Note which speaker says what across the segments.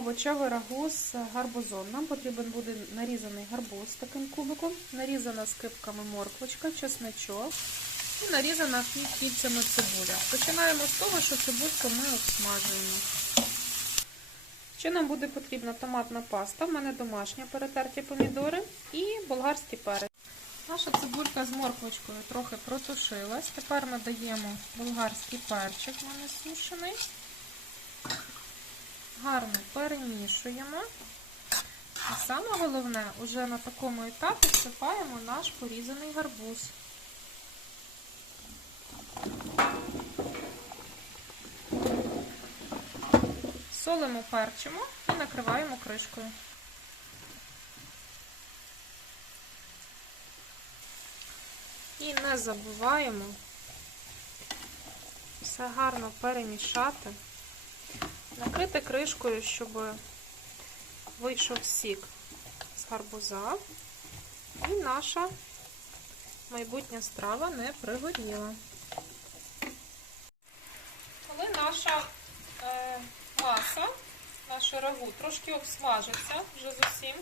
Speaker 1: овочеве рагу з гарбузом. Нам потрібен буде нарізаний гарбуз таким кубиком, нарізана скипками морквочка, чесничок і нарізана кільцями цибуля. Починаємо з того, що цибульку ми обсмажуємо. Ще нам буде потрібна томатна паста, в мене домашня перетерті помідори і болгарський перець. Наша цибулька з морквочкою трохи протушилась. Тепер ми даємо болгарський перчик, в мене сушений. Гарно перемішуємо. І саме головне, уже на такому етапі всипаємо наш порізаний гарбуз. Солимо, перчимо і накриваємо кришкою. І не забуваємо все гарно перемішати, накрити кришкою, щоб вийшов сік з гарбуза, і наша майбутня страва не пригоріла. Коли наша е, маса, наше рагу трошки обсмажиться вже зовсім,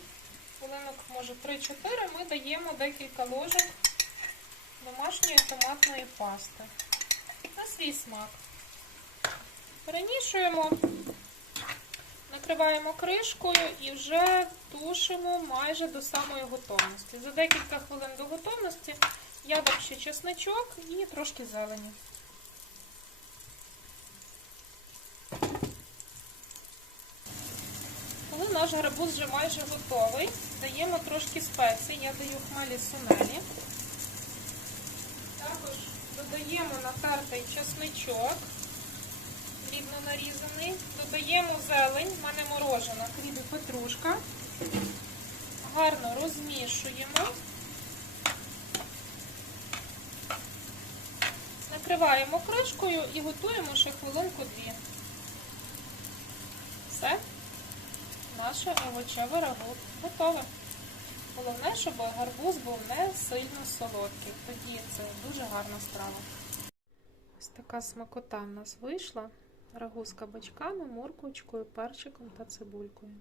Speaker 1: хвилинок, може 3-4, ми даємо декілька ложок домашньої томатної пасти на свій смак. Перемішуємо, накриваємо кришкою і вже тушимо майже до самої готовності. За декілька хвилин до готовності я дам ще чесничок і трошки зелені. Коли наш гарбуз вже майже готовий, даємо трошки спецій. Я даю хмелі сунелі. Також додаємо натертий чесничок, дрібно нарізаний. Додаємо зелень, в мене морожена, кріп і петрушка. Гарно розмішуємо. Накриваємо кришкою і готуємо ще хвилинку-дві. Все, наше овочеве рагу готове. Головне, щоб гарбуз був не сильно солодкий. Тоді це дуже гарна страва. Ось така смакота в нас вийшла. Рагу з кабачками, морквочкою, перчиком та цибулькою.